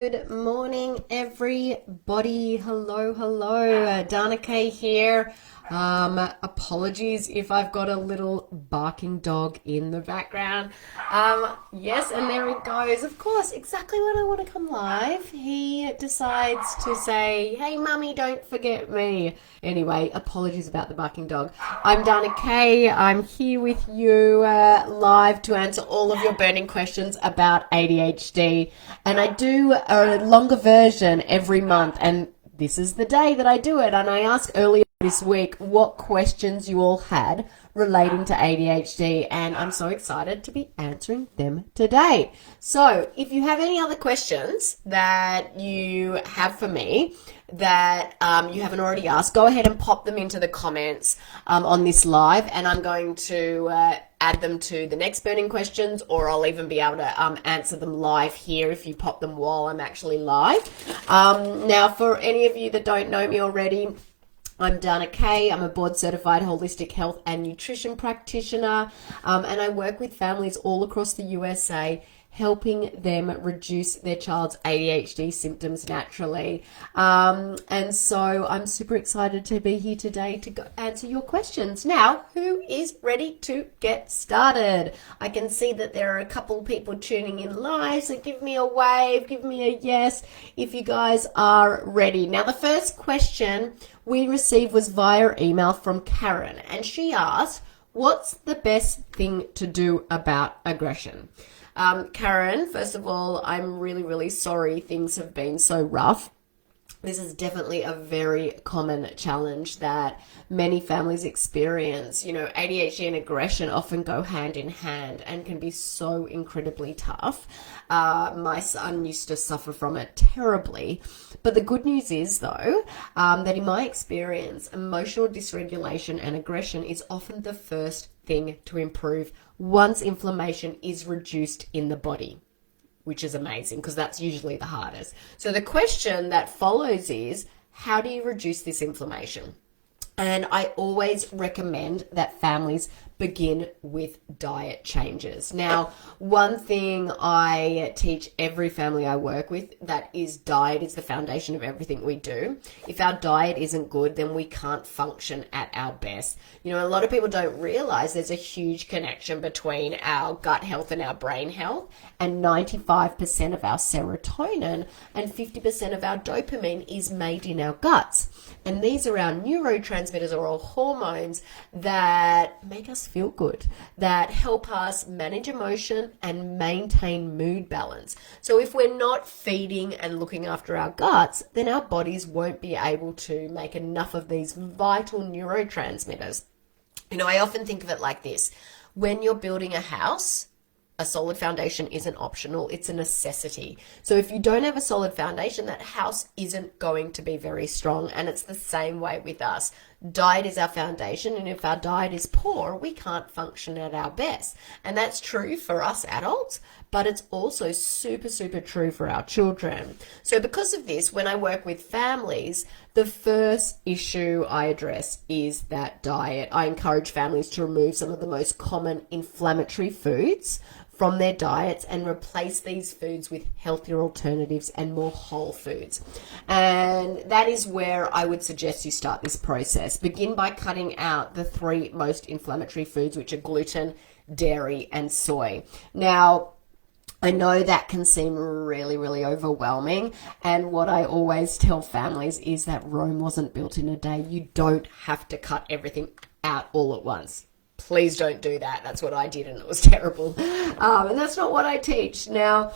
Good morning, everybody. Hello. Dana Kay here. Apologies if I've got a little barking dog in the background. Yes, and there he goes. Of course, exactly when I want to come live, he decides to say, "Hey, mummy, don't forget me." Anyway, apologies about the barking dog. I'm Dana Kay. I'm here with you live to answer all of your burning questions about ADHD. And I do a longer version every month. And this is the day that I do it. And I asked earlier this week what questions you all had relating to ADHD. And I'm so excited to be answering them today. So if you have any other questions that you have for me, that you haven't already asked, go ahead and pop them into the comments on this live, and I'm going to add them to the next burning questions, or I'll even be able to answer them live here if you pop them while I'm actually live. Now, for any of you that don't know me already, I'm Dana Kay. I'm a board-certified holistic health and nutrition practitioner, and I work with families all across the USA, helping them reduce their child's ADHD symptoms naturally. And so I'm super excited to be here today to answer your questions. Now, who is ready to get started? I can see that there are a couple people tuning in live, so give me a wave, give me a yes if you guys are ready. Now, the first question we received was via email from Karen, and she asked, what's the best thing to do about aggression? Karen, first of all, I'm really sorry things have been so rough. This is definitely a very common challenge that many families experience. You know, ADHD and aggression often go hand in hand and can be so incredibly tough. My son used to suffer from it terribly. But the good news is, though, that in my experience, emotional dysregulation and aggression is often the first thing to improve once inflammation is reduced in the body, which is amazing because that's usually the hardest. So the question that follows is, how do you reduce this inflammation? And I always recommend that families begin with diet changes. Now, one thing I teach every family I work with, that is diet is the foundation of everything we do. If our diet isn't good, then we can't function at our best. You know, a lot of people don't realize there's a huge connection between our gut health and our brain health, and 95% of our serotonin and 50% of our dopamine is made in our guts. And these are our neurotransmitters, or our hormones that make us feel good, that help us manage emotion and maintain mood balance. So if we're not feeding and looking after our guts, then our bodies won't be able to make enough of these vital neurotransmitters. You know, I often think of it like this. When you're building a house, a solid foundation isn't optional, it's a necessity. So if you don't have a solid foundation, that house isn't going to be very strong. And it's the same way with us. Diet is our foundation, and if our diet is poor, we can't function at our best. And that's true for us adults, but it's also super true for our children. So because of this, when I work with families, the first issue I address is that diet. I encourage families to remove some of the most common inflammatory foods from their diets and replace these foods with healthier alternatives and more whole foods. And that is where I would suggest you start this process. Begin by cutting out the 3 most inflammatory foods, which are gluten, dairy, and soy. Now, I know that can seem really overwhelming, and what I always tell families is that Rome wasn't built in a day. You don't have to cut everything out all at once. Please don't do that. That's what I did, and it was terrible. And that's not what I teach. Now,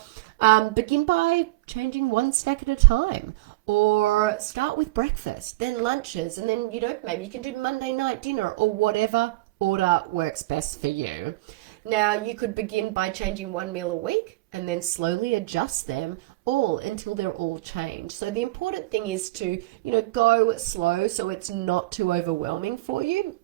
begin by changing one snack at a time, or start with breakfast, then lunches, and then, you know, maybe you can do Monday night dinner, or whatever order works best for you. Now, you could begin by changing one meal a week and then slowly adjust them all until they're all changed. So the important thing is to, you know, go slow so it's not too overwhelming for you.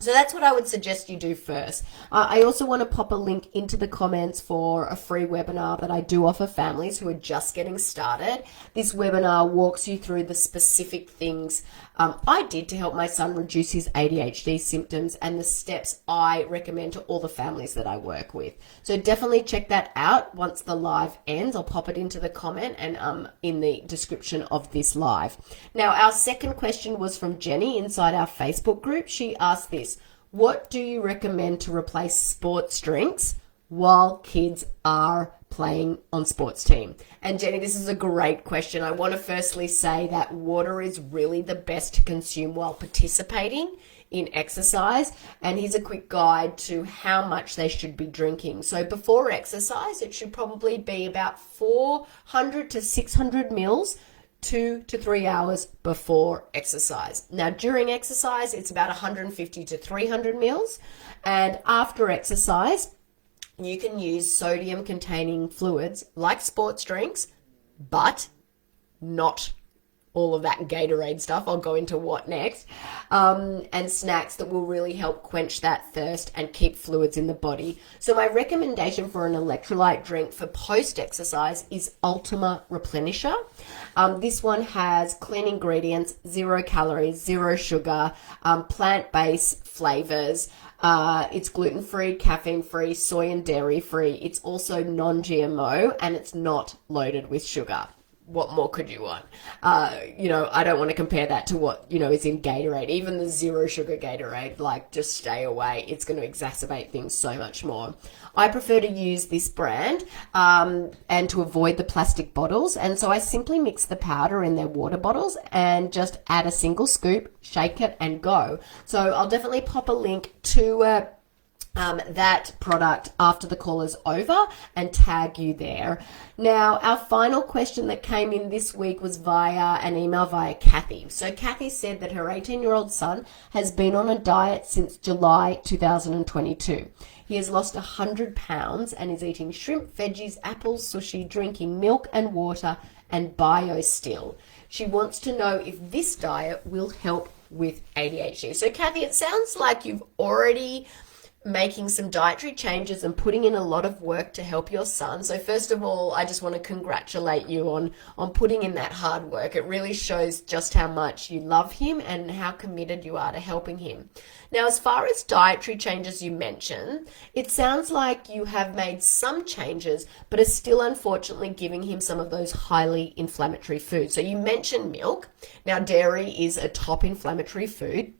So that's what I would suggest you do first. I also want to pop a link into the comments for a free webinar that I do offer families who are just getting started. This webinar walks you through the specific things I did to help my son reduce his ADHD symptoms and the steps I recommend to all the families that I work with. So definitely check that out once the live ends. I'll pop it into the comment and in the description of this live. Now, our second question was from Jenny inside our Facebook group. She asked this: what do you recommend to replace sports drinks while kids are playing on sports team? And Jenny, this is a great question. I want to firstly say that water is really the best to consume while participating in exercise. And here's a quick guide to how much they should be drinking. So before exercise, it should probably be about 400 to 600 mils 2 to 3 hours before exercise. Now, during exercise, it's about 150 to 300 mils. And after exercise, you can use sodium-containing fluids like sports drinks, but not all of that Gatorade stuff. I'll go into what next. And snacks that will really help quench that thirst and keep fluids in the body. So my recommendation for an electrolyte drink for post-exercise is Ultima Replenisher. This one has clean ingredients, 0 calories, 0 sugar, plant-based flavors. It's gluten-free, caffeine-free, soy and dairy-free. It's also non-GMO and it's not loaded with sugar. What more could you want? I don't want to compare that to what, is in Gatorade. Even the 0 sugar Gatorade, just stay away. It's going to exacerbate things so much more. I prefer to use this brand and to avoid the plastic bottles. And so I simply mix the powder in their water bottles and just add a single scoop, shake it and go. So I'll definitely pop a link to that product after the call is over and tag you there. Now, our final question that came in this week was via an email via Kathy. So Kathy said that her 18-year-old son has been on a diet since July 2022. He has lost 100 pounds and is eating shrimp, veggies, apples, sushi, drinking milk and water and bio still. She wants to know if this diet will help with ADHD. So Kathy, it sounds like you've already making some dietary changes and putting in a lot of work to help your son. So first of all, I just want to congratulate you on putting in that hard work. It really shows just how much you love him and how committed you are to helping him. Now, as far as dietary changes you mentioned, it sounds like you have made some changes, but are still unfortunately giving him some of those highly inflammatory foods. So you mentioned milk. Now, dairy is a top inflammatory food.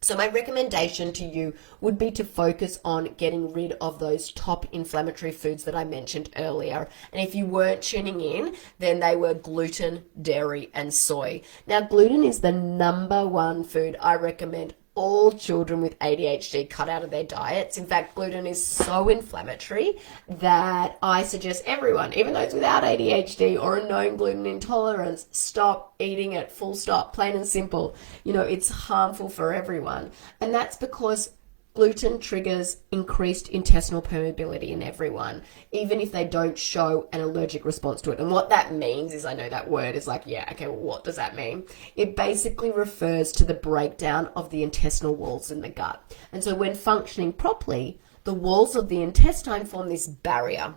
So my recommendation to you would be to focus on getting rid of those top inflammatory foods that I mentioned earlier. And if you weren't tuning in, then they were gluten, dairy, and soy. Now, gluten is the #1 food I recommend all children with ADHD cut out of their diets. In fact, gluten is so inflammatory that I suggest everyone, even those without ADHD or a known gluten intolerance, stop eating it, full stop, plain and simple. It's harmful for everyone. And that's because gluten triggers increased intestinal permeability in everyone, even if they don't show an allergic response to it. And what that means is, I know that word is what does that mean? It basically refers to the breakdown of the intestinal walls in the gut. And so when functioning properly, the walls of the intestine form this barrier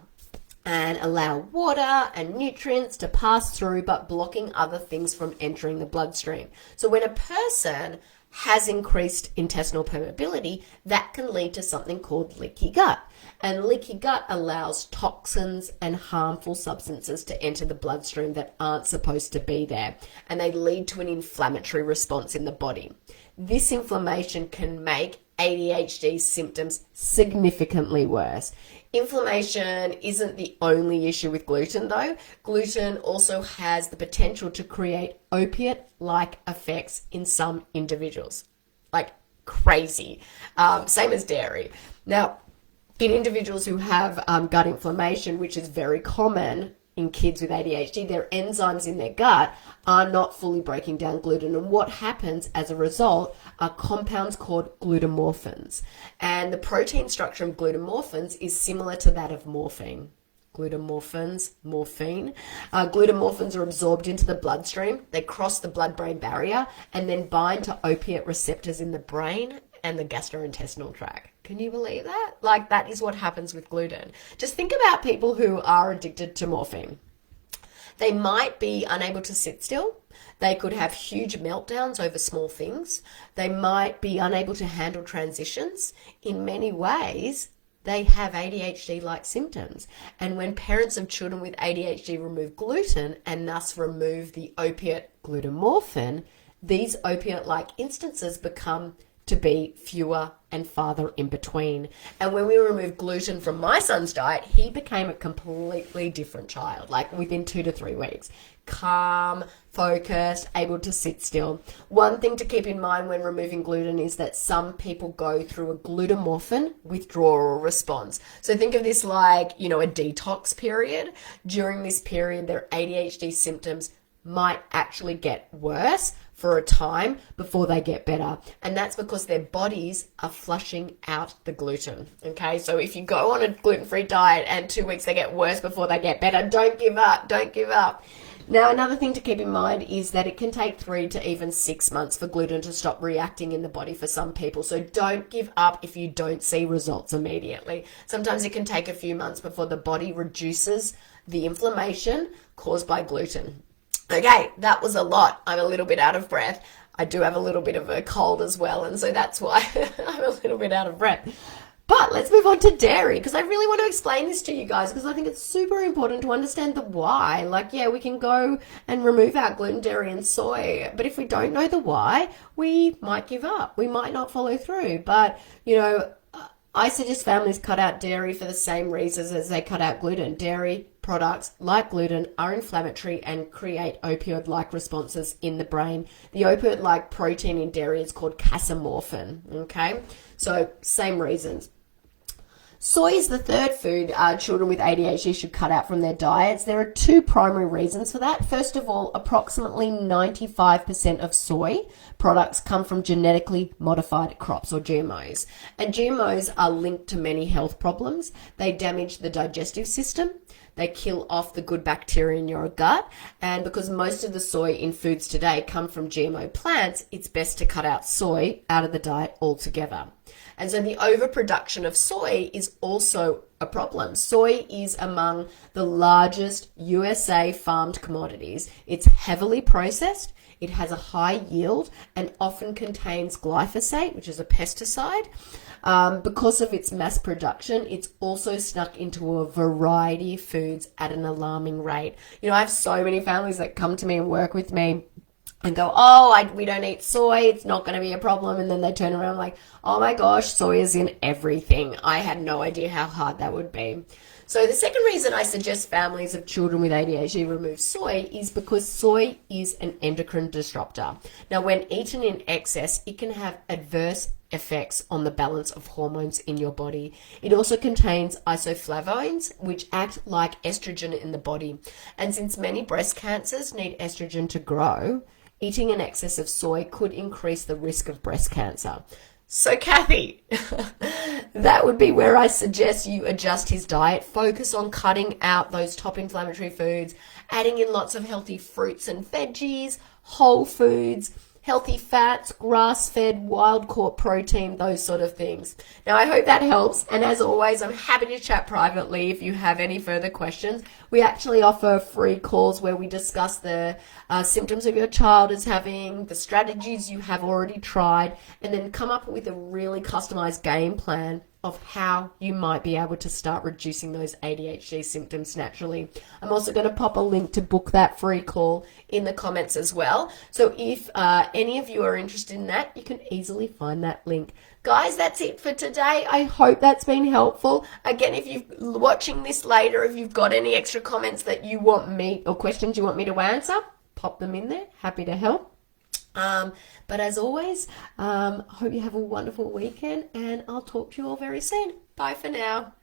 and allow water and nutrients to pass through, but blocking other things from entering the bloodstream. So when a person has increased intestinal permeability, that can lead to something called leaky gut. And leaky gut allows toxins and harmful substances to enter the bloodstream that aren't supposed to be there, and they lead to an inflammatory response in the body. This inflammation can make ADHD symptoms significantly worse. Inflammation isn't the only issue with gluten, though. Gluten also has the potential to create opiate-like effects in some individuals. Crazy. Same as dairy. Now, in individuals who have gut inflammation, which is very common in kids with ADHD, their enzymes in their gut are not fully breaking down gluten. And what happens as a result are compounds called glutamorphins. And the protein structure of glutamorphins is similar to that of morphine. Glutamorphins, morphine. Glutamorphins are absorbed into the bloodstream. They cross the blood-brain barrier and then bind to opiate receptors in the brain and the gastrointestinal tract. Can you believe that? Like, that is what happens with gluten. Just think about people who are addicted to morphine. They might be unable to sit still. They could have huge meltdowns over small things. They might be unable to handle transitions. In many ways, they have ADHD-like symptoms. And when parents of children with ADHD remove gluten and thus remove the opiate glutamorphin, these opiate-like instances become to be fewer and farther in between. And when we removed gluten from my son's diet, he became a completely different child, like within 2 to 3 weeks. Calm, focused, able to sit still. One thing to keep in mind when removing gluten is that some people go through a glutamorphin withdrawal response. So think of this like, a detox period. During this period, their ADHD symptoms might actually get worse for a time before they get better. And that's because their bodies are flushing out the gluten. Okay, so if you go on a gluten-free diet and 2 weeks they get worse before they get better, don't give up, don't give up. Now, another thing to keep in mind is that it can take 3 to even 6 months for gluten to stop reacting in the body for some people. So don't give up if you don't see results immediately. Sometimes it can take a few months before the body reduces the inflammation caused by gluten. Okay, that was a lot. I'm a little bit out of breath. I do have a little bit of a cold as well, and so that's why I'm a little bit out of breath. But let's move on to dairy, because I really want to explain this to you guys, because I think it's super important to understand the why. Like, yeah, we can go and remove our gluten, dairy, and soy, but if we don't know the why, we might give up. We might not follow through. But, I suggest families cut out dairy for the same reasons as they cut out gluten. Dairy products, like gluten, are inflammatory and create opioid-like responses in the brain. The opioid-like protein in dairy is called casomorphin, okay? So, same reasons. Soy is the third food children with ADHD should cut out from their diets. There are 2 primary reasons for that. First of all, approximately 95% of soy products come from genetically modified crops or GMOs. And GMOs are linked to many health problems. They damage the digestive system. They kill off the good bacteria in your gut. And because most of the soy in foods today come from GMO plants, it's best to cut out soy out of the diet altogether. And so the overproduction of soy is also a problem. Soy is among the largest USA farmed commodities. It's heavily processed, it has a high yield, and often contains glyphosate, which is a pesticide. Because of its mass production, it's also snuck into a variety of foods at an alarming rate. I have so many families that come to me and work with me and go, we don't eat soy, it's not going to be a problem. And then they turn around like, oh my gosh, soy is in everything. I had no idea how hard that would be. So the second reason I suggest families of children with ADHD remove soy is because soy is an endocrine disruptor. Now, when eaten in excess, it can have adverse effects on the balance of hormones in your body. It also contains isoflavones, which act like estrogen in the body. And since many breast cancers need estrogen to grow, eating an excess of soy could increase the risk of breast cancer. So Kathy, that would be where I suggest you adjust his diet. Focus on cutting out those top inflammatory foods, adding in lots of healthy fruits and veggies, whole foods, healthy fats, grass-fed, wild-caught protein, those sort of things. Now, I hope that helps. And as always, I'm happy to chat privately if you have any further questions. We actually offer free calls where we discuss the symptoms of your child is having, the strategies you have already tried, and then come up with a really customized game plan of how you might be able to start reducing those ADHD symptoms naturally. I'm also going to pop a link to book that free call in the comments as well. So if any of you are interested in that, you can easily find that link. Guys, that's it for today. I hope that's been helpful. Again, if you're watching this later, if you've got any extra comments that you want me or questions you want me to answer, pop them in there. Happy to help. But as always, hope you have a wonderful weekend, and I'll talk to you all very soon. Bye for now.